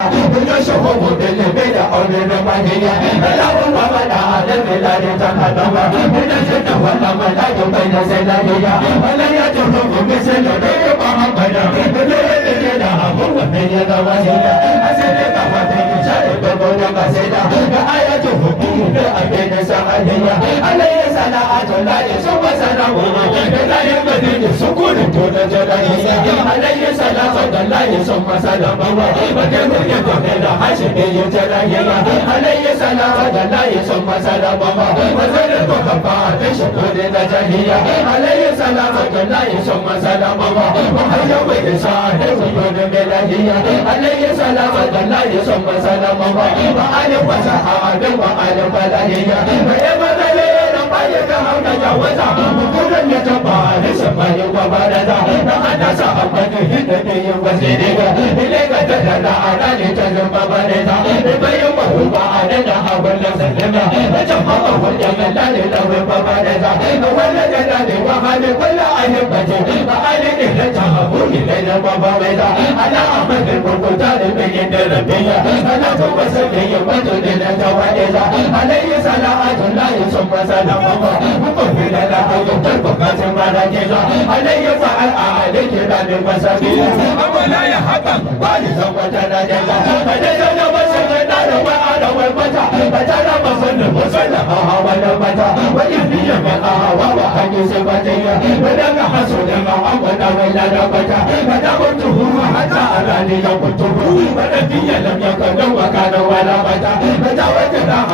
يشوفوا بالبيت أو بالمدينة لا والله لا للبلاد تقدم من الجنة والملاك بين زلالية ولا يجرهم مثل نبي محمد بالليل هو من الوزية أسد قفتين شرب بن قصيدة آيته بأبين سعدية عليه صلاة الله ثم سلامه لا يبدي سكون دون جلالية عليه صلاة الله ثم سلامه وكيف حسبي جلاله عليه سلام الله ثم سلامه وزرق خفاء شكر نجاهية عليه سلام الله ثم سلامه وحيا وإنسان وجود ملاهية عليه سلام الله ثم سلامه وآل وصحاب وآل بلاهية ويبدأ بايك هم تجاوزا وكل يتبع لسماء وبرزا نحن صحبك هدني وزيرك إليك تدلع على لتزم برزا لبي وهو علينا حول سلمنا وجمعه الجمال لو ببرزا ولد لدي وحال كل أهبتي وآل إهلتها إلينا وبرزا على أحمد المقتال بين ربيا أنا توسكي وتدل جوائزا عليه صلاة الله ثم سلام وقفل له يتركك مراكزا عليه فعل عليك باب المساكين ولا يحكم والد وتناجزا فنزل وسكنا وعلى والمتى فترى مصن وسلمها والمتى ويهدي منها وحي سبتي ولم حسن محمد ولا نبتا فدعوته حتى أراني قلته ونبي لم يكن وكان ولا متى فدعوتها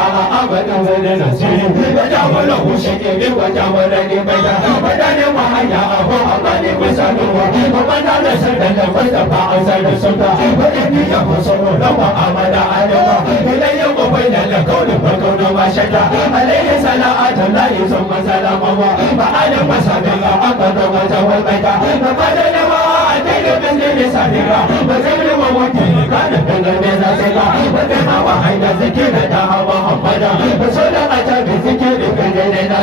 أبدا ولنسير وجعله شكل وجعلني بيتا وداني وحيا أبو أماني وسلوه ومن على سنة فاستفع سنة سلطة وإني يبصر لو أمد علوه إلي وبين الكون والكون ما شجع عليه صلاة الله ثم سلامه وعلى مسابقة أقضى وجوى البيتا فقال لما أتيت من لسانها وزمن ووجهه كان من المزاسقة وبها وحيد ذكرتها محمدا فصدقت بذكر كجنة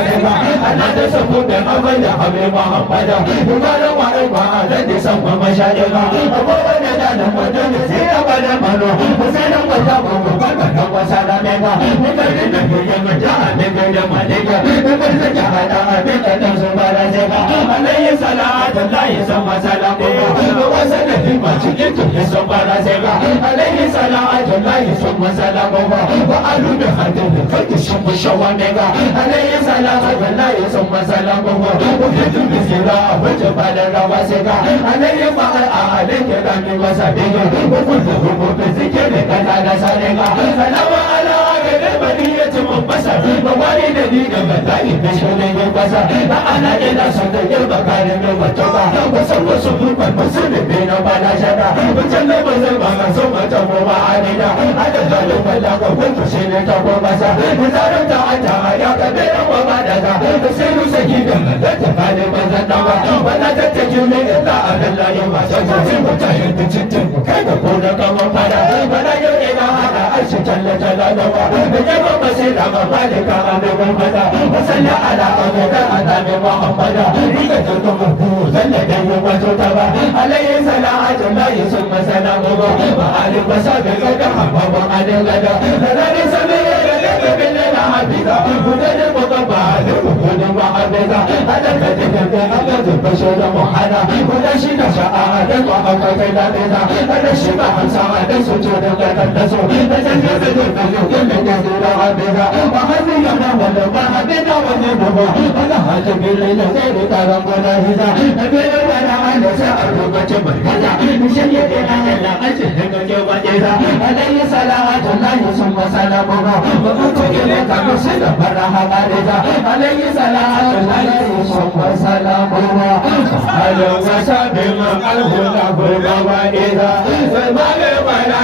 أنا تسكت أبدا حبيب محمدا وقال وعلما الذي سمى مشارقا وقال ندانا ودن سيرا ونمانو وسيرا وجابه وقال وسلامك وقال النبي يمجع من يمالك وقال سجعنا بك نفس برزك عليه صلاة الله سمى سلامه وسنة ما شكت يسمى برزك عليه صلاة الله سمى سلامه وقال بخدم خد شم شوانك عليه صلاة الله ثم سلامه وفيت بسرا وجبال رواسك عليه فعل عليك رمي وسبيك وكلهم بذكر كان سارك سلام على غير بنية منبسر موالد دين مدائي بشغلين بسر أنا إلى صدق المكارم والتقى وسوى صدوق المسلم بين بلا شرع وجنب الزمان ثم تقوم علينا على ذلك لك وتشيل تقوم بسر نزارت عجا يا كبير وبدك تسير سيدا لا تفعل مزنوا ولا تتجمل إلا على الله وشجر وتهد جدا كي تكون كما فلا ولا يؤمن على عرش جل جلاله بجمع مسير مالك أمر المدى وصلى على أمر أدم محمد لكتب مفوزا لديه وتتبع عليه صلاة الله ثم سلامه وآل وصحبه كحبه عن الغدا فلا سبيل لك بالله حبيبا هدى المطبع هدى محبذا هذا كتبك أبد البشر محنا ولا شيء شاء وحقك لابدا هذا الشبه سعادة سجود قتلسو فجنب الدنيا كل جزيرة عبدا وهذه يمنى ولما هدنا ونبوه ولا هاتف الليل زير كرم ولا هزا نبيل ولا عن سعر وجبر كذا مشيئنا إلا أجل وجبر عليه صلاة الله ثم سلامه وقلت إليك مسلم برها بارزا عليه صلاة الله ثم سلامه على وسبب قلب له البوائد فما لبنا